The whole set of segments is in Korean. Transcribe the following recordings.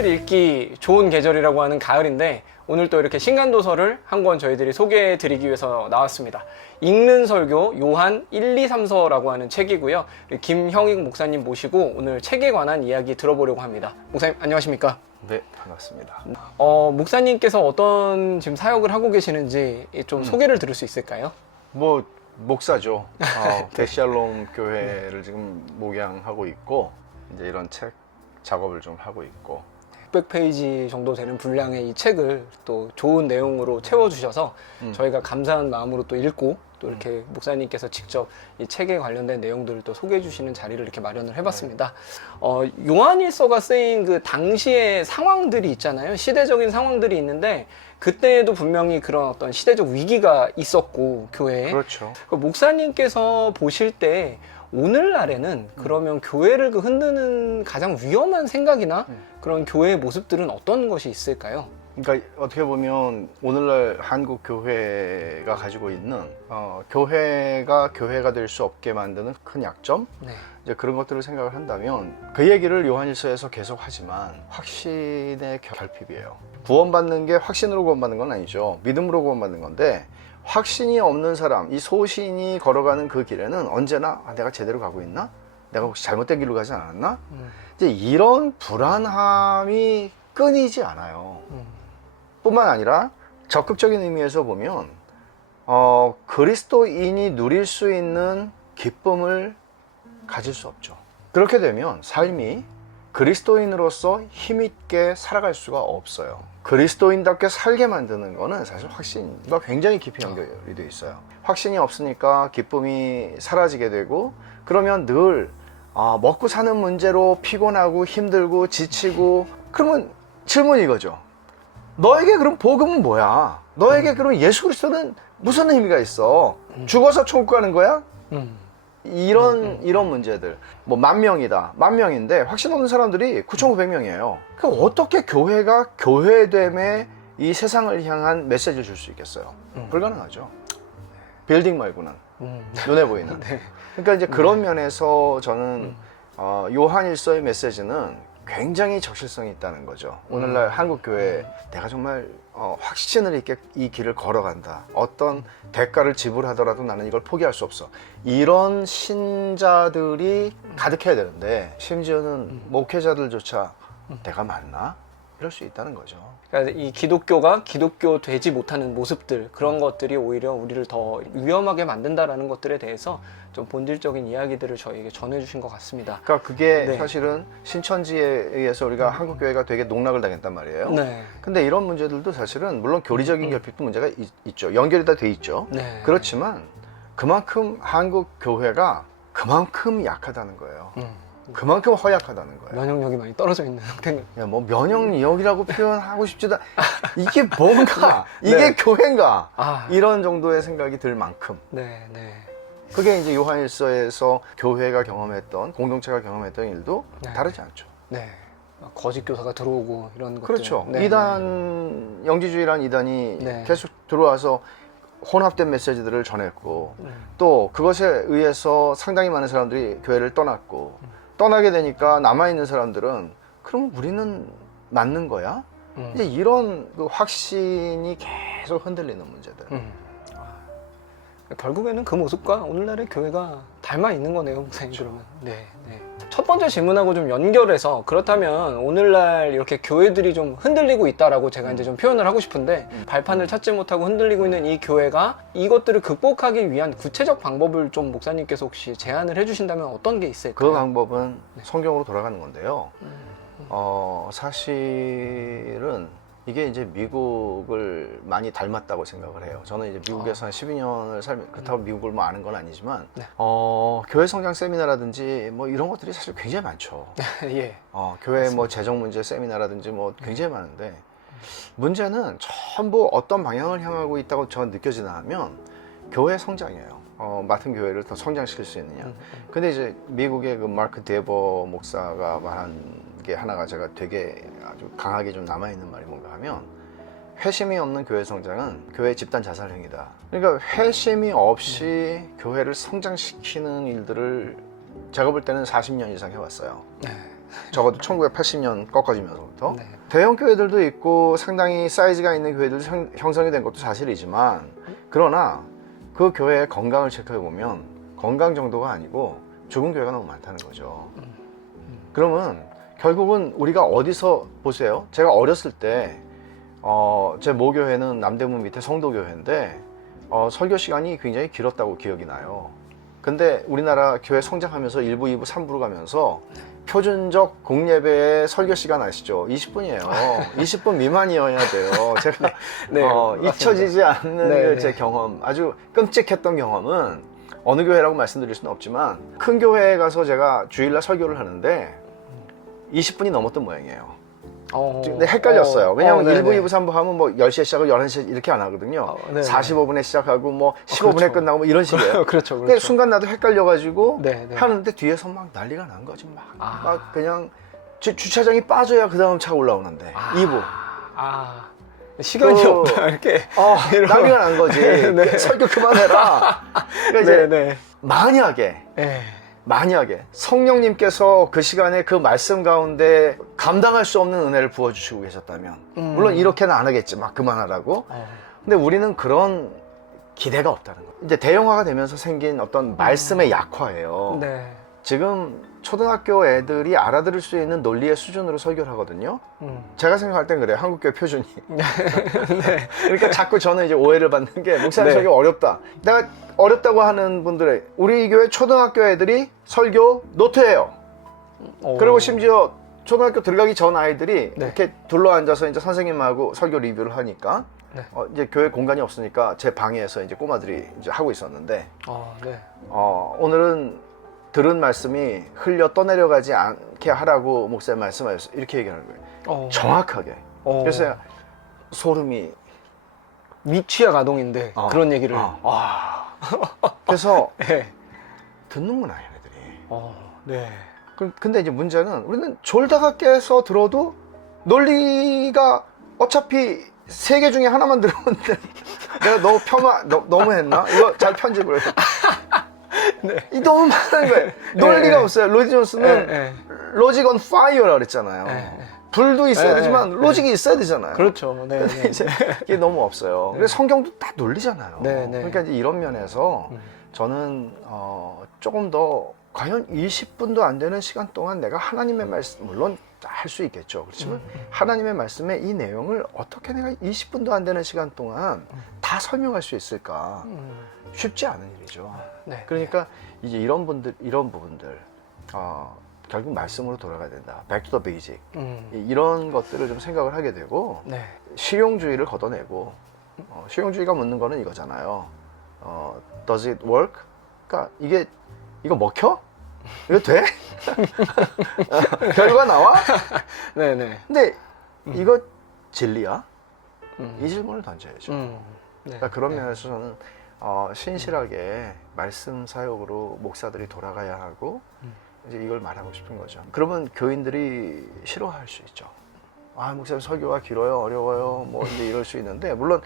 책을 읽기 좋은 계절이라고 하는 가을인데 오늘 또 이렇게 신간도서를 한 권 저희들이 소개해 드리기 위해서 나왔습니다. 읽는 설교 요한 1, 2, 3서라고 하는 책이고요. 김형익 목사님 모시고 오늘 책에 관한 이야기 들어보려고 합니다. 목사님 안녕하십니까? 네, 반갑습니다. 목사님께서 어떤 지금 사역을 하고 계시는지 좀 소개를 들을 수 있을까요? 뭐 목사죠. 데샬롬 교회를 지금 목양하고 있고 이제 이런 책 작업을 좀 하고 있고 600페이지 정도 되는 분량의 이 책을 또 좋은 내용으로 채워주셔서 저희가 감사한 마음으로 또 읽고 또 이렇게 목사님께서 직접 이 책에 관련된 내용들을 또 소개해 주시는 자리를 이렇게 마련을 해봤습니다. 요한일서가 쓰인 그 당시의 상황들이 있잖아요. 시대적인 상황들이 있는데 그때에도 분명히 그런 어떤 시대적 위기가 있었고 교회에. 그렇죠. 목사님께서 보실 때 오늘날에는 그러면 교회를 흔드는 가장 위험한 생각이나 그런 교회의 모습들은 어떤 것이 있을까요? 그러니까 어떻게 보면 오늘날 한국 교회가 가지고 있는 교회가 될 수 없게 만드는 큰 약점, 네. 이제 그런 것들을 생각을 한다면 그 얘기를 요한일서에서 계속 하지만 확신의 결핍이에요. 구원받는 게 확신으로 구원받는 건 아니죠. 믿음으로 구원받는 건데 확신이 없는 사람, 이 소신이 걸어가는 그 길에는 언제나 내가 제대로 가고 있나? 내가 혹시 잘못된 길로 가지 않았나? 이제 이런 불안함이 끊이지 않아요. 뿐만 아니라 적극적인 의미에서 보면 그리스도인이 누릴 수 있는 기쁨을 가질 수 없죠. 그렇게 되면 삶이 그리스도인으로서 힘있게 살아갈 수가 없어요. 그리스도인답게 살게 만드는 거는 사실 확신과 굉장히 깊이 연결이 되어 있어요. 확신이 없으니까 기쁨이 사라지게 되고 그러면 늘 먹고 사는 문제로 피곤하고 힘들고 지치고 그러면 질문이 이거죠. 너에게 그럼 복음은 뭐야? 너에게 그럼 예수 그리스도는 무슨 의미가 있어? 죽어서 천국 가는 거야? 이런 문제들. 뭐 10,000명이다. 10,000명인데 확신 없는 사람들이 9,900명이에요. 그러니까 어떻게 교회가 교회됨에 이 세상을 향한 메시지를 줄 수 있겠어요? 불가능하죠. 빌딩 말고는. 눈에 보이는. 네. 그러니까 이제 그런 면에서 저는 요한일서의 메시지는 굉장히 적실성이 있다는 거죠. 오늘날 한국 교회에 내가 정말 확신을 있게 이 길을 걸어간다. 어떤 대가를 지불하더라도 나는 이걸 포기할 수 없어. 이런 신자들이 가득해야 되는데 심지어는 목회자들조차 내가 맞나? 이럴 수 있다는 거죠. 그러니까 이 기독교가 기독교 되지 못하는 모습들 그런 것들이 오히려 우리를 더 위험하게 만든다라는 것들에 대해서 좀 본질적인 이야기들을 저희에게 전해주신 것 같습니다. 그러니까 그게 네. 사실은 신천지에 의해서 우리가 한국 교회가 되게 농락을 당했단 말이에요. 네. 근데 이런 문제들도 사실은 물론 교리적인 결핍도 문제가 있죠. 연결이 다 돼 있죠. 네. 그렇지만 그만큼 한국 교회가 그만큼 약하다는 거예요. 그만큼 허약하다는 거예요. 면역력이 많이 떨어져 있는 상태는. 야, 뭐 면역력이라고 표현하고 싶지도 이게 뭔가 네. 이게 교회인가 아. 이런 정도의 생각이 들 만큼 네, 네. 그게 이제 요한일서에서 교회가 경험했던 공동체가 경험했던 일도 네. 다르지 않죠. 네. 거짓 교사가 들어오고 이런 것들. 그렇죠. 네, 이단 영지주의란 이단이 네. 계속 들어와서 혼합된 메시지들을 전했고 또 그것에 의해서 상당히 많은 사람들이 교회를 떠났고 떠나게 되니까 남아있는 사람들은 그럼 우리는 맞는 거야? 이제 이런 그 확신이 계속 흔들리는 문제들. 결국에는 그 모습과 오늘날의 교회가 닮아 있는 거네요, 목사님. 그러면. 네, 네. 첫 번째 질문하고 좀 연결해서 그렇다면 오늘날 이렇게 교회들이 좀 흔들리고 있다라고 제가 이제 좀 표현을 하고 싶은데 발판을 찾지 못하고 흔들리고 있는 이 교회가 이것들을 극복하기 위한 구체적 방법을 좀 목사님께서 혹시 제안을 해주신다면 어떤 게 있을까요? 그 방법은 성경으로 돌아가는 건데요. 사실은 이게 이제 미국을 많이 닮았다고 생각을 해요. 저는 이제 미국에서 한 12년을 그렇다고 미국을 뭐 아는 건 아니지만 네. 교회 성장 세미나라든지 뭐 이런 것들이 사실 굉장히 많죠. 예. 교회 뭐 재정 문제 세미나라든지 뭐 굉장히 많은데 문제는 전부 어떤 방향을 향하고 있다고 저는 느껴지나 하면 교회 성장이에요. 맡은 교회를 더 성장시킬 수 있느냐. 근데 이제 미국의 그 마크 데버 목사가 말한 게 하나가 제가 되게 아주 강하게 좀 남아있는 말이 뭔가 하면 회심이 없는 교회 성장은 교회 집단 자살행위다. 그러니까 회심이 없이 교회를 성장시키는 일들을 제가 볼 때는 40년 이상 해왔어요. 네. 적어도 1980년 꺾어지면서부터. 네. 대형 교회들도 있고 상당히 사이즈가 있는 교회들도 형성이 된 것도 사실이지만, 그러나 그 교회의 건강을 체크해 보면 건강 정도가 아니고 죽은 교회가 너무 많다는 거죠. 그러면 결국은 우리가 어디서 보세요. 제가 어렸을 때 제 모교회는 남대문 밑에 성도교회인데 설교 시간이 굉장히 길었다고 기억이 나요. 근데 우리나라 교회 성장하면서 1부, 2부, 3부로 가면서 표준적 공예배의 설교 시간 아시죠? 20분이에요. 20분 미만이어야 돼요. 제가 네, 잊혀지지 않는 네, 제 네. 경험, 아주 끔찍했던 경험은 어느 교회라고 말씀드릴 수는 없지만 큰 교회에 가서 제가 주일날 설교를 하는데 20분이 넘었던 모양이에요. 근데 헷갈렸어요. 왜냐면 1부, 2부, 3부 하면 뭐 10시에 시작하고 11시에 이렇게 안 하거든요. 네네. 45분에 시작하고 뭐 15분에 그렇죠. 끝나고 뭐 이런 식이에요. 그렇죠, 근데 그렇죠. 순간 나도 헷갈려가지고 네, 네. 하는데 뒤에서 막 난리가 난 거지. 막, 아. 막 그냥 주차장이 빠져야 그 다음 차가 올라오는데 2부. 시간이 그- 없다 이렇게. 난리가 난 거지. 네. 설교 그만해라. 그러니까 이제 네. 만약에 성령님께서 그 시간에 그 말씀 가운데 감당할 수 없는 은혜를 부어주시고 계셨다면, 물론 이렇게는 안 하겠지, 막 그만하라고. 근데 우리는 그런 기대가 없다는 거예요. 이제 대형화가 되면서 생긴 어떤 말씀의 약화예요. 네. 지금 초등학교 애들이 알아들을 수 있는 논리의 수준으로 설교를 하거든요. 제가 생각할 땐 그래요. 한국교회 표준이. 그러니까 자꾸 저는 이제 오해를 받는 게 목사님 네. 설교 어렵다. 내가 어렵다고 하는 분들의 우리 교회 초등학교 애들이 설교 노트예요. 그리고 심지어 초등학교 들어가기 전 아이들이 네. 이렇게 둘러앉아서 이제 선생님하고 설교 리뷰를 하니까 네. 이제 교회 공간이 없으니까 제 방에서 이제 꼬마들이 이제 하고 있었는데 네. 오늘은 들은 말씀이 흘려 떠내려가지 않게 하라고 목사님 말씀하셨어요. 이렇게 얘기하는 거예요. 정확하게. 그래서 소름이. 미취학 아동인데 그런 얘기를. 그래서 네. 듣는구나 얘네들이. 네. 근데 이제 문제는 우리는 졸다가 깨서 들어도 논리가 어차피 세 개 중에 하나만 들었는데 내가 너무 했나? 이거 잘 편집을 해. 이 너무 많은 거예요. 논리가 없어요. 로지 존스는 로직 on fire라고 그랬잖아요. 불도 있어야 되지만 로직이 있어야 되잖아요. 그렇죠. 네. 근데 이제 이게 너무 없어요. 그래서 성경도 다 논리잖아요. 네, 네. 그러니까 이제 이런 면에서 저는 조금 더 과연 20분도 안 되는 시간 동안 내가 하나님의 말씀, 물론 할 수 있겠죠. 그렇지만 하나님의 말씀의 이 내용을 어떻게 내가 20분도 안 되는 시간 동안 다 설명할 수 있을까? 쉽지 않은 일이죠. 네. 그러니까 이제 이런 부분들 결국 말씀으로 돌아가야 된다. Back to the basic. 이런 것들을 좀 생각을 하게 되고 네. 실용주의를 걷어내고 실용주의가 묻는 거는 이거잖아요. Does it work? 그러니까 이거 먹혀? 이거 돼? 결과 나와? 네네. 근데 이거 진리야? 이 질문을 던져야죠. 네. 그러니까 그런 면에서 저는 신실하게 말씀 사역으로 목사들이 돌아가야 하고 이제 이걸 말하고 싶은 거죠. 그러면 교인들이 싫어할 수 있죠. 목사님 설교가 길어요, 어려워요, 뭐 이제 이럴 수 있는데 물론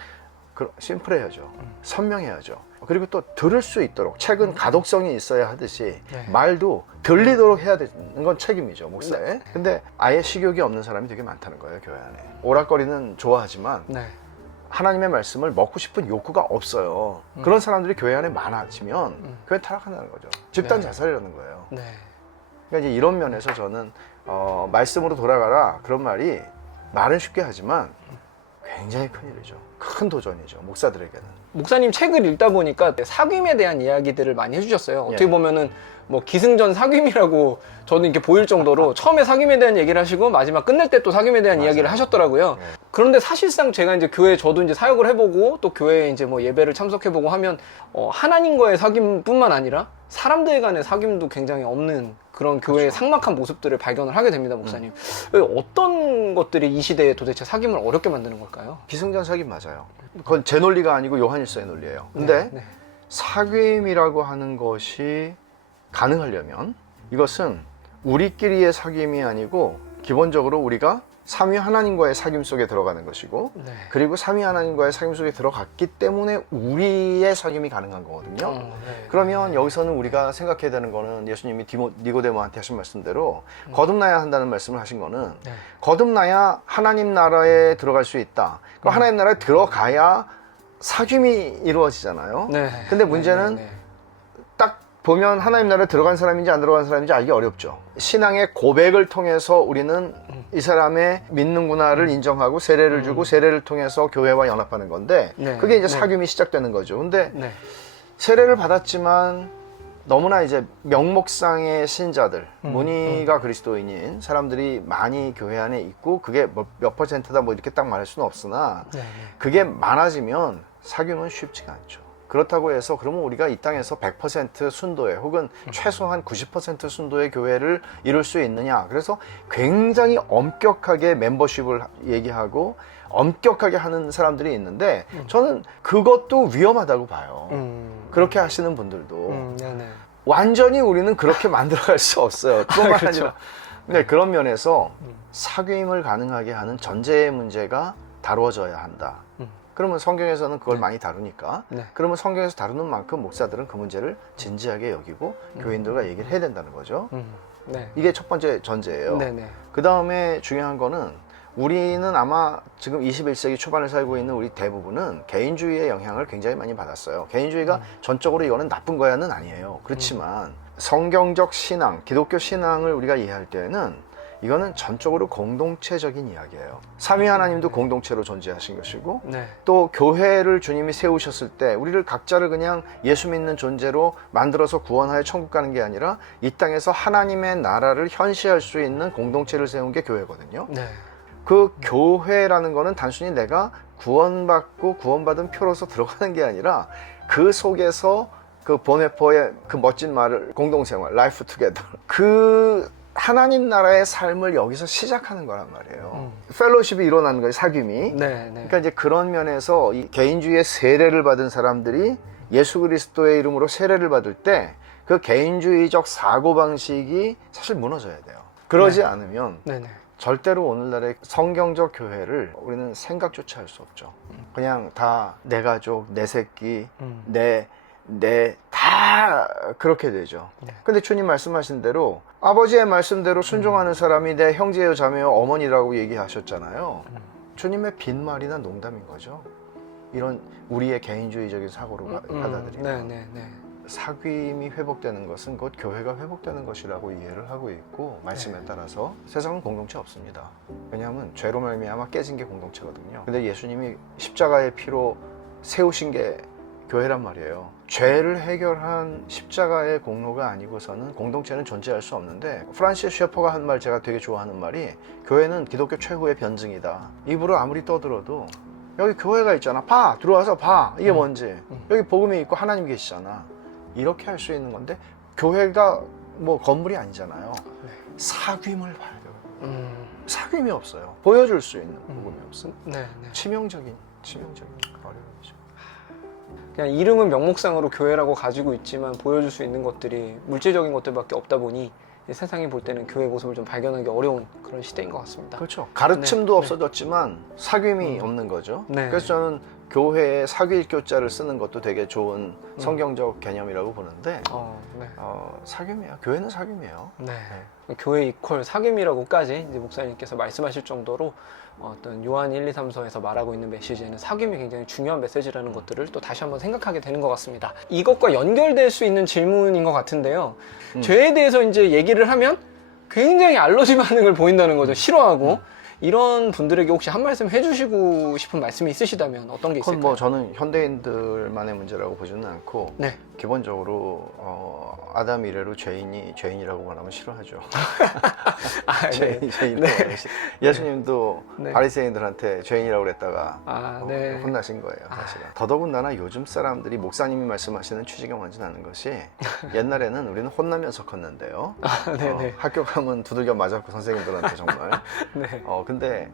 심플해야죠. 선명해야죠. 그리고 또 들을 수 있도록 책은 가독성이 있어야 하듯이 말도 들리도록 해야 되는 건 책임이죠, 목사의. 근데 아예 식욕이 없는 사람이 되게 많다는 거예요, 교회 안에. 오락거리는 좋아하지만 하나님의 말씀을 먹고 싶은 욕구가 없어요. 그런 사람들이 교회 안에 많아지면 교회 타락한다는 거죠. 집단 자살이라는 거예요. 그러니까 이제 이런 면에서 저는 말씀으로 돌아가라 그런 말은 쉽게 하지만 굉장히 큰일이죠. 큰 도전이죠, 목사들에게는. 목사님 책을 읽다 보니까 사귐에 대한 이야기들을 많이 해주셨어요. 어떻게 보면은 뭐 기승전 사귐이라고 저는 이렇게 보일 정도로 처음에 사귐에 대한 얘기를 하시고 마지막 끝낼 때 또 사귐에 대한 이야기를 하셨더라고요. 그런데 사실상 제가 이제 교회 저도 이제 사역을 해보고 또 교회에 이제 뭐 예배를 참석해보고 하면 하나님과의 사귐뿐만 아니라 사람들 간의 사귐도 굉장히 없는 그런 교회의 삭막한 모습들을 발견을 하게 됩니다, 목사님. 어떤 것들이 이 시대에 도대체 사귐을 어렵게 만드는 걸까요? 기승전 사귐 맞아요. 그건 제 논리가 아니고 요한일서의 논리예요. 근데 사귐이라고 하는 것이 가능하려면 이것은 우리끼리의 사귐이 아니고 기본적으로 우리가 삼위 하나님과의 사귐 속에 들어가는 것이고 네. 그리고 삼위 하나님과의 사귐 속에 들어갔기 때문에 우리의 사귐이 가능한 거거든요. 네. 그러면 여기서는 우리가 생각해야 되는 거는 예수님이 니고데모한테 하신 말씀대로 거듭나야 한다는 말씀을 하신 거는 네. 거듭나야 하나님 나라에 들어갈 수 있다. 그럼 하나님 나라에 들어가야 사귐이 이루어지잖아요. 네. 근데 문제는 네. 딱 보면 하나님 나라에 들어간 사람인지 안 들어간 사람인지 알기 어렵죠. 신앙의 고백을 통해서 우리는 이 사람의 믿는구나를 인정하고 세례를 주고 세례를 통해서 교회와 연합하는 건데 네. 그게 이제 네. 사귐이 시작되는 거죠. 근데 네. 세례를 받았지만 너무나 이제 명목상의 신자들, 무늬가 그리스도인인 사람들이 많이 교회 안에 있고 그게 몇 퍼센트다 뭐 이렇게 딱 말할 수는 없으나 네. 그게 많아지면 사귐은 쉽지가 않죠. 그렇다고 해서 그러면 우리가 이 땅에서 100% 순도의 혹은 최소한 90% 순도의 교회를 이룰 수 있느냐. 그래서 굉장히 엄격하게 멤버십을 얘기하고 엄격하게 하는 사람들이 있는데 저는 그것도 위험하다고 봐요. 그렇게 하시는 분들도 네네. 완전히 우리는 그렇게 만들어갈 수 없어요. 그것만 그렇죠. 아니라 네, 그런 면에서 사귐을 가능하게 하는 전제의 문제가 다루어져야 한다. 그러면 성경에서는 그걸 많이 다루니까 네. 그러면 성경에서 다루는 만큼 목사들은 그 문제를 진지하게 여기고 교인들과 얘기를 해야 된다는 거죠. 네. 이게 첫 번째 전제예요. 네네. 그 다음에 중요한 거는 우리는 아마 지금 21세기 초반을 살고 있는 우리 대부분은 개인주의의 영향을 굉장히 많이 받았어요. 개인주의가 전적으로 이거는 나쁜 거야는 아니에요. 그렇지만 성경적 신앙, 기독교 신앙을 우리가 이해할 때에는 이거는 전적으로 공동체적인 이야기예요. 삼위 하나님도 공동체로 존재하신 것이고 네. 또 교회를 주님이 세우셨을 때 우리를 각자를 그냥 예수 믿는 존재로 만들어서 구원하여 천국 가는 게 아니라 이 땅에서 하나님의 나라를 현시할 수 있는 공동체를 세운 게 교회거든요. 네. 그 교회라는 거는 단순히 내가 구원받고 구원받은 표로서 들어가는 게 아니라 그 속에서 그 보네포의 그 멋진 말을 공동생활, life together. 그 하나님 나라의 삶을 여기서 시작하는 거란 말이에요. 펠로십이 일어나는 거예요, 사귐이. 네. 네. 그러니까 이제 그런 면에서 이 개인주의의 세례를 받은 사람들이 예수 그리스도의 이름으로 세례를 받을 때 그 개인주의적 사고방식이 사실 무너져야 돼요. 그러지 네. 않으면 네네. 절대로 오늘날의 성경적 교회를 우리는 생각조차 할 수 없죠. 그냥 다 내 가족, 내 새끼, 다 그렇게 되죠. 네. 근데 주님 말씀하신 대로 아버지의 말씀대로 순종하는 사람이 내 형제요, 자매요, 어머니라고 얘기하셨잖아요. 주님의 빈말이나 농담인 거죠. 이런 우리의 개인주의적인 사고로 받아들이면. 네네네. 사귐이 회복되는 것은 곧 교회가 회복되는 것이라고 이해를 하고 있고 말씀에 따라서 세상은 공동체 없습니다. 왜냐하면 죄로 말미암아 깨진 게 공동체거든요. 근데 예수님이 십자가의 피로 세우신 게 교회란 말이에요. 죄를 해결한 십자가의 공로가 아니고서는 공동체는 존재할 수 없는데 프란시스 셰퍼가 한 말 제가 되게 좋아하는 말이 교회는 기독교 최후의 변증이다. 입으로 아무리 떠들어도 여기 교회가 있잖아. 봐. 들어와서 봐. 이게 뭔지. 여기 복음이 있고 하나님 계시잖아. 이렇게 할 수 있는 건데 교회가 뭐 건물이 아니잖아요. 사귐을 봐야 돼요. 사귐이 없어요. 보여줄 수 있는 복음이 없어요. 네. 치명적인 어려움이죠. 그냥 이름은 명목상으로 교회라고 가지고 있지만 보여줄 수 있는 것들이 물질적인 것들밖에 없다 보니 세상이 볼 때는 교회 모습을 좀 발견하기 어려운 그런 시대인 것 같습니다. 그렇죠. 가르침도 네. 없어졌지만 사귐이 없는 거죠. 네. 그래서 저는 교회에 사귐교자를 쓰는 것도 되게 좋은 성경적 개념이라고 보는데 네. 사귐이에요. 교회는 사귐이에요. 네. 교회 이퀄 사귐이라고까지 이제 목사님께서 말씀하실 정도로 어떤 요한 1, 2, 3서에서 말하고 있는 메시지에는 사귐이 굉장히 중요한 메시지라는 것들을 또 다시 한번 생각하게 되는 것 같습니다. 이것과 연결될 수 있는 질문인 것 같은데요. 죄에 대해서 이제 얘기를 하면 굉장히 알러지 반응을 보인다는 거죠. 싫어하고. 이런 분들에게 혹시 한 말씀 해주시고 싶은 말씀이 있으시다면 어떤 게 그건 있을까요? 뭐 저는 현대인들만의 문제라고 보지는 않고 네. 기본적으로 아담 이래로 죄인이라고 말하면 싫어하죠. 네. 죄인. 네. 예수님도 네. 바리새인들한테 죄인이라고 그랬다가 네. 혼나신 거예요, 사실은. 더더군다나 요즘 사람들이 목사님이 말씀하시는 취지가 뭔지 아는 것이 옛날에는 우리는 혼나면서 컸는데요. 네네. 학교 가면 두들겨 맞았고 선생님들한테 정말. 네. 근데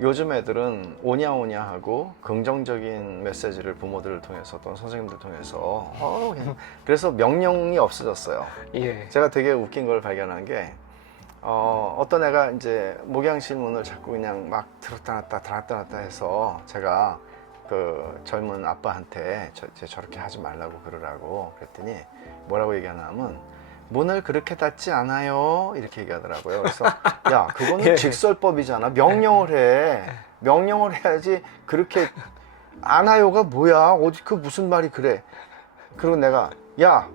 요즘 애들은 오냐오냐 하고 긍정적인 메시지를 부모들을 통해서 또는 선생님들 통해서 그래서 명령이 없어졌어요. 예. 제가 되게 웃긴 걸 발견한 게 어떤 애가 이제 목양실 문을 자꾸 그냥 막 들었다 놨다 해서 제가 그 젊은 아빠한테 저렇게 하지 말라고 그러라고 그랬더니 뭐라고 얘기하냐면 문을 그렇게 닫지 않아요 이렇게 얘기하더라고요. 그래서 야 그거는 예. 직설법이잖아. 명령을 해. 명령을 해야지. 그렇게 안아요가 뭐야? 어디 그 무슨 말이 그래? 그리고 내가 야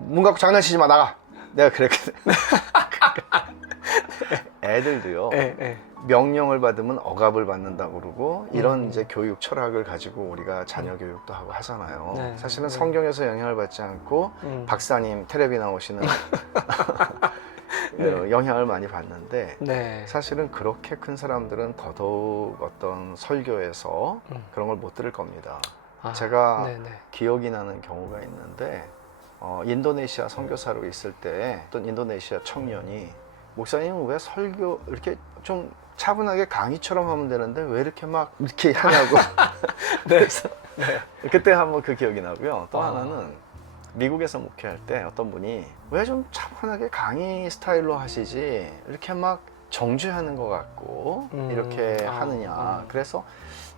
문 갖고 장난치지 마 나가. 내가 그랬거든. 애들도요. 예, 예. 명령을 받으면 억압을 받는다고 그러고 이런 이제 교육 철학을 가지고 우리가 자녀 교육도 하고 하잖아요. 네. 사실은 네. 성경에서 영향을 받지 않고 박사님 텔레비 나오시는 네. 영향을 많이 받는데 네. 사실은 그렇게 큰 사람들은 더더욱 어떤 설교에서 그런 걸 못 들을 겁니다. 아, 제가 네네. 기억이 나는 경우가 있는데 인도네시아 선교사로 있을 때 어떤 인도네시아 청년이 목사님은 왜 설교 이렇게 좀 차분하게 강의처럼 하면 되는데 왜 이렇게 막 이렇게 하냐고. 네. 그래서 네. 그때 한번 그 기억이 나고요. 또 아. 하나는 미국에서 목회할 때 어떤 분이 왜 좀 차분하게 강의 스타일로 하시지 이렇게 막 정죄하는 것 같고 이렇게 하느냐. 그래서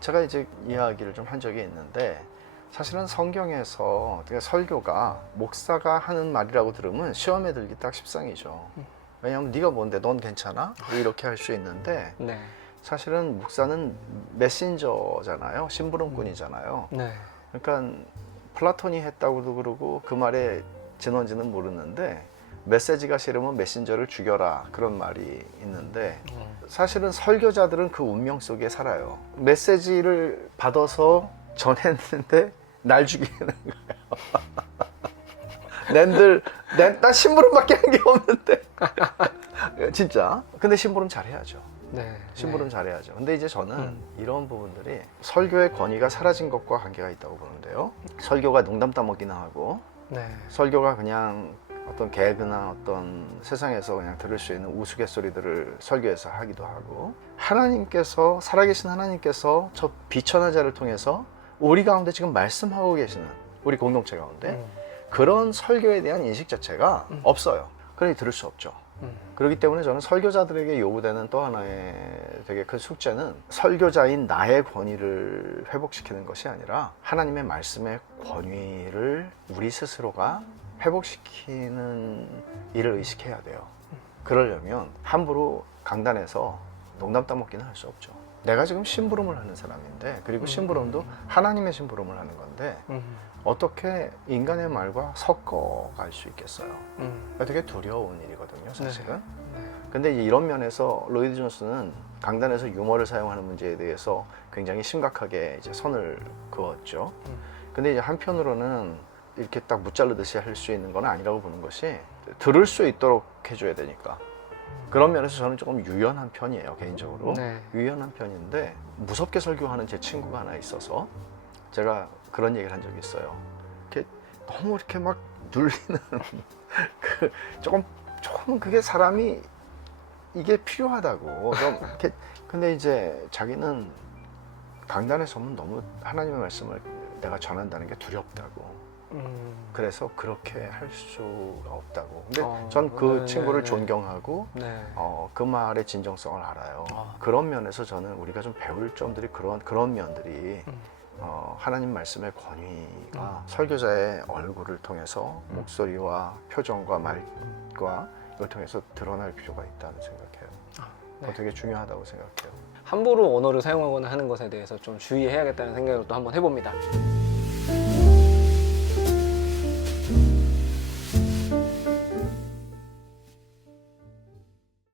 제가 이제 이야기를 좀 한 적이 있는데 사실은 성경에서 설교가 목사가 하는 말이라고 들으면 시험에 들기 딱 십상이죠. 왜냐하면 네가 뭔데 넌 괜찮아? 이렇게 할 수 있는데 네. 사실은 목사는 메신저잖아요. 심부름꾼이잖아요. 네. 그러니까 플라톤이 했다고도 그러고 그 말의 진원지는 모르는데 메시지가 싫으면 메신저를 죽여라 그런 말이 있는데 사실은 설교자들은 그 운명 속에 살아요. 메시지를 받아서 전했는데 날 죽이는 거예요. 난 심부름밖에 한 게 없는데 진짜. 근데 심부름 잘해야죠. 네. 심부름 잘해야죠. 근데 이제 저는 이런 부분들이 설교의 권위가 사라진 것과 관계가 있다고 보는데요. 설교가 농담 따먹기나 하고 네. 설교가 그냥 어떤 개그나 어떤 세상에서 그냥 들을 수 있는 우스갯소리들을 설교에서 하기도 하고 하나님께서 살아계신 하나님께서 저 비천한 자를 통해서 우리 가운데 지금 말씀하고 계시는 우리 공동체 가운데 그런 설교에 대한 인식 자체가 없어요. 그러니 들을 수 없죠. 그렇기 때문에 저는 설교자들에게 요구되는 또 하나의 되게 큰 숙제는 설교자인 나의 권위를 회복시키는 것이 아니라 하나님의 말씀의 권위를 우리 스스로가 회복시키는 일을 의식해야 돼요. 그러려면 함부로 강단에서 농담 따먹기는 할 수 없죠. 내가 지금 심부름을 하는 사람인데 그리고 심부름도 하나님의 심부름을 하는 건데 어떻게 인간의 말과 섞어갈 수 있겠어요? 되게 두려운 일이거든요, 사실은. 네. 근데 이제 이런 면에서 로이드 존스는 강단에서 유머를 사용하는 문제에 대해서 굉장히 심각하게 이제 선을 그었죠. 근데 이제 한편으로는 이렇게 딱 무자르듯이 할 수 있는 건 아니라고 보는 것이 들을 수 있도록 해줘야 되니까. 그런 면에서 저는 조금 유연한 편이에요, 개인적으로. 네. 유연한 편인데 무섭게 설교하는 제 친구가 하나 있어서 제가 그런 얘기를 한 적이 있어요. 이렇게 너무 이렇게 막 눌리는 조금 그게 사람이 이게 필요하다고 좀 이렇게. 근데 이제 자기는 강단에 서면 너무 하나님의 말씀을 내가 전한다는 게 두렵다고. 그래서 그렇게 할 수가 없다고. 근데 전 그 친구를 존경하고 네. 그 말의 진정성을 알아요. 그런 면에서 저는 우리가 좀 배울 점들이 그런 면들이 하나님 말씀의 권위가 설교자의 얼굴을 통해서 목소리와 표정과 말과 이걸 통해서 드러날 필요가 있다는 생각해요. 네. 되게 중요하다고 생각해요. 함부로 언어를 사용하거나 하는 것에 대해서 좀 주의해야겠다는 생각을 또 한번 해봅니다.